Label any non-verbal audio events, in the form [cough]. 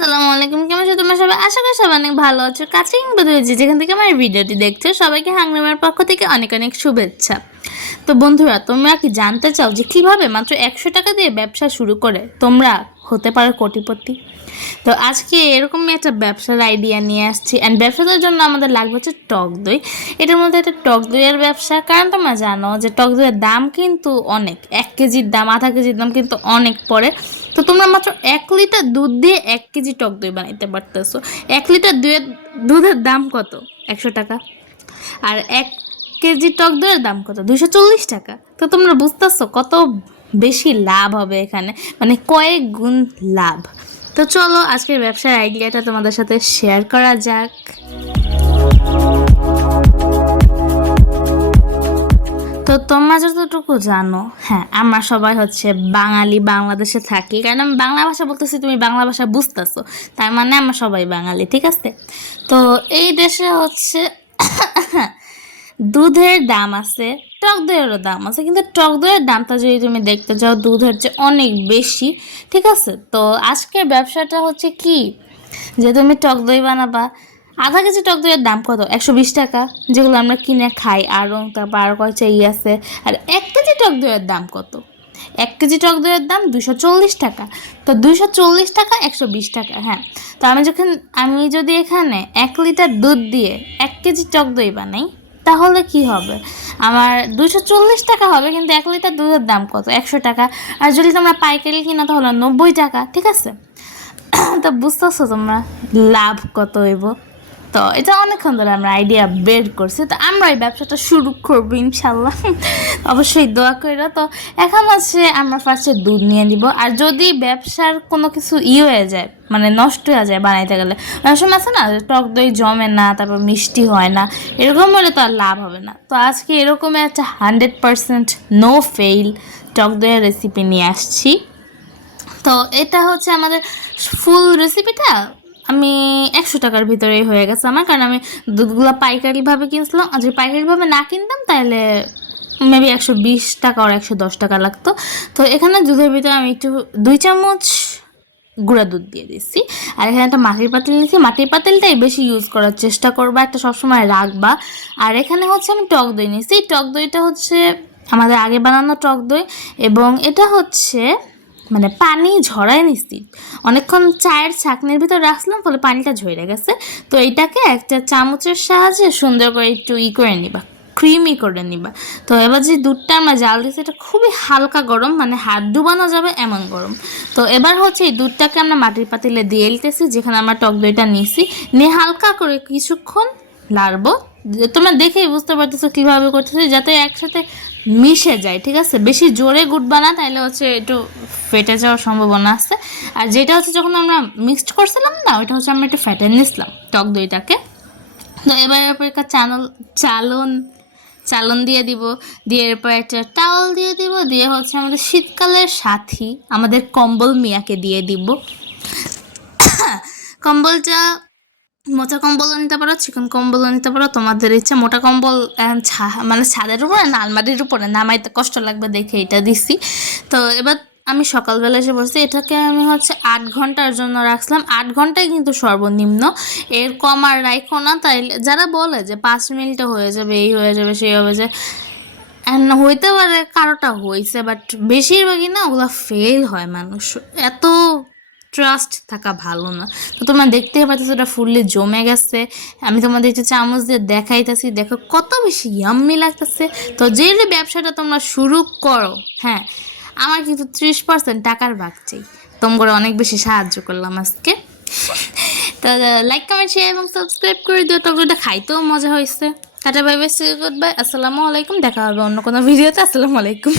আসসালামু আলাইকুম, কেমন আছো তোমরা সবাই? আশা করি সবাই অনেক ভালো আছো। কাছে কিংবা দূরে যেখান থেকে আমার ভিডিওটি দেখছ, সবাইকে হাংনামের পক্ষ থেকে অনেক অনেক শুভেচ্ছা। তো বন্ধুরা, তোমরা কি জানতে চাও যে কীভাবে মাত্র একশো টাকা দিয়ে ব্যবসা শুরু করে তোমরা হতে পারো কোটিপতি? তো আজকে এরকমই একটা ব্যবসার আইডিয়া নিয়ে আসছি। অ্যান্ড ব্যবসাটার জন্য আমাদের লাগবে হচ্ছে টক দই। এটার মধ্যে একটা টক দইয়ের ব্যবসা, কারণ তোমরা জানো যে টক দইয়ের দাম কিন্তু অনেক। এক কেজির দাম, আধা কেজির দাম কিন্তু অনেক পড়ে। তো তোমরা মাত্র এক লিটার দুধ দিয়ে এক কেজি টক দই বানাইতে পারতেছো। এক লিটার দুয়ের দুধের দাম কত? একশো টাকা। আর এক কেজি টক দইয়ের দাম কত? দুশো চল্লিশ টাকা। তো তোমরা বুঝতেছো কত বেশি লাভ হবে এখানে। মানে কয়েক গুণ লাভ। তো চলো আজকের ব্যবসার আইডিয়াটা তোমাদের সাথে শেয়ার করা যাক। তোমরা যতটুকু জানো হ্যাঁ আমরা সবাই হচ্ছে বাঙালি, বাংলাদেশে থাকি। কারণ আমি বাংলা ভাষা বলতেছি, তুমি বাংলা ভাষা বুঝতেছো। তার মানে আমরা সবাই বাঙালি, ঠিক আছে? তো এই দেশে হচ্ছে [coughs] দুধের দাম আছে, টক দইয়েরও দাম আছে, কিন্তু টক দইয়ের দামটা যদি তুমি দেখতে যাও, দুধের চেয়ে অনেক বেশি, ঠিক আছে? তো আজকের ব্যবসাটা হচ্ছে কি? যে তুমি টক দই বানাবা আধা কেজি টক দইয়ের দাম কত? একশো বিশ টাকা। যেগুলো আমরা কিনে খাই। আরও তারপর আরও কয়েকটা ই আছে। আর এক কেজি টক দইয়ের দাম কত? এক কেজি টক দইয়ের দাম দুশো চল্লিশ টাকা। তো দুশো চল্লিশ টাকা, একশো বিশ টাকা। হ্যাঁ তো আমি যখন, আমি যদি এখানে এক লিটার দুধ দিয়ে এক কেজি টক দই বানাই, তাহলে কি হবে? আমার দুশো চল্লিশ টাকা হবে, কিন্তু এক লিটার দুধের দাম কত? একশো টাকা। আর যদি তোমরা পাইকারি কিনো, তাহলে নব্বই টাকা, ঠিক আছে? [clears throat] তো বুঝতেছো তোমরা লাভ কত হইব? তো এটা অনেকক্ষণ ধরে আমরা আইডিয়া বের করছি। তো আমরা এই ব্যবসাটা শুরু করব ইনশাল্লাহ। অবশ্যই দোয়া করে তো এখন হচ্ছে আমরা ফার্স্টে দুধ নিয়ে নিব। আর যদি ব্যবসার কোনো কিছু ই হয়ে যায় মানে নষ্ট হয়ে যায় বানাইতে গেলে, অনেক সময় আছে না টক দই জমে না, তারপর মিষ্টি হয় না, এরকম হলে তো আর লাভ হবে না। তো আজকে এরকম একটা হান্ড্রেড পারসেন্ট নো ফেইল টক দইয়ের রেসিপি নিয়ে আসছি। তো এটা হচ্ছে আমাদের ফুল রেসিপিটা আমি একশো টাকার ভিতরেই হয়ে গেছে আমার, কারণ আমি দুধগুলো পাইকারিভাবে কিনছিলাম। আর যদি পাইকারিভাবে না কিনতাম, তাহলে মেবি একশো বিশ টাকা আর একশো দশ টাকা লাগতো। তো এখানে দুধের ভিতরে আমি একটু দুই চামচ গুঁড়া দুধ দিয়ে দিচ্ছি আর এখানে একটা মাটির পাতিল নিয়েছি। মাটির পাতিলটাই বেশি ইউজ করার চেষ্টা করবা, একটা সবসময় রাখবা। আর এখানে হচ্ছে আমি টক দই নিয়েছি। টক দইটা হচ্ছে আমাদের আগে বানানো টক দই এবং এটা হচ্ছে মানে পানি ঝরায় নিশ্চিত। অনেকক্ষণ চায়ের ছাঁকনির ভিতর রাখছিলাম, ফলে পানিটা ঝরে গেছে। তো এইটাকে একটা চামচের সাহায্যে সুন্দর করে একটু ই করে নিবা ক্রিমি করে নিবা। তো এবার যে দুধটা আমরা জাল দিচ্ছি এটা খুবই হালকা গরম মানে হাত ডুবানো যাবে এমন গরম। তো এবার হচ্ছে এই দুধটাকে আমরা মাটির পাতিলে দিয়ে এলতেছি যেখানে আমরা টক দইটা নিয়েছি। নিয়ে হালকা করে কিছুক্ষণ লাড়বো তোমরা দেখেই বুঝতে পারতেছো কীভাবে করতেছি, যাতে একসাথে মিশে যায়, ঠিক আছে? বেশি জোরে গুটবা না তাহলে হচ্ছে একটু ফেটে যাওয়ার সম্ভাবনা আছে। আর যেটা হচ্ছে যখন আমরা মিক্সড করছিলাম না, ওইটা হচ্ছে আমরা একটু ফেটে নিয়েছিলাম টক দইটাকে। তো এবার একটা চানল, চালন চালন দিয়ে দিব, দিয়ে এরপর একটা টাওয়াল দিয়ে দিব, দিয়ে হচ্ছে আমাদের শীতকালের সাথী, আমাদের কম্বল মিয়াকে দিয়ে দিব। [coughs] কম্বলটা মোটা কম্বলও নিতে পারো, চিকন কম্বলও নিতে পারো, তোমাদের ইচ্ছা মোটা কম্বল মানে ছাদের উপরে না, আলমারির উপরে, নামাইতে কষ্ট লাগবে দেখে এটা দিছি। তো এবার আমি সকালবেলা এসে বসছি, এটাকে আমি হচ্ছে আট ঘণ্টার জন্য রাখছিলাম। আট ঘন্টায় কিন্তু সর্বনিম্ন, এর কম আর রাখো না তাই যারা বলে যে পাঁচ মিনিটে হয়ে যাবে, এই হয়ে যাবে, সেই হবে যে হইতে পারে কারোটা হয়েছে বাট বেশিরভাগই না, ওগুলো ফেল হয় মানুষ। এত ট্রাস্ট থাকা ভালো না। তো তোমরা দেখতেই পাচ্ছ ওটা ফুললি জমে গেছে। আমি তোমাদের একটু চামচ দিয়ে দেখাইতেছি, দেখো কত বেশি ইয়াম্মি লাগতেছে। তো যে ব্যবসাটা তোমরা শুরু করো হ্যাঁ আমার কিন্তু ত্রিশ পার্সেন্ট টাকার ভাগ চাই তোমরা অনেক বেশি সাহায্য করলাম আজকে। তো লাইক কমেন্ট শেয়ার এবং সাবস্ক্রাইব করে দিও টকটা খাইতেও মজা হয়েছে tata bye bye see goodbye আসসালামু আলাইকুম, দেখা হবে অন্য কোনো ভিডিওতে, আসসালামু আলাইকুম।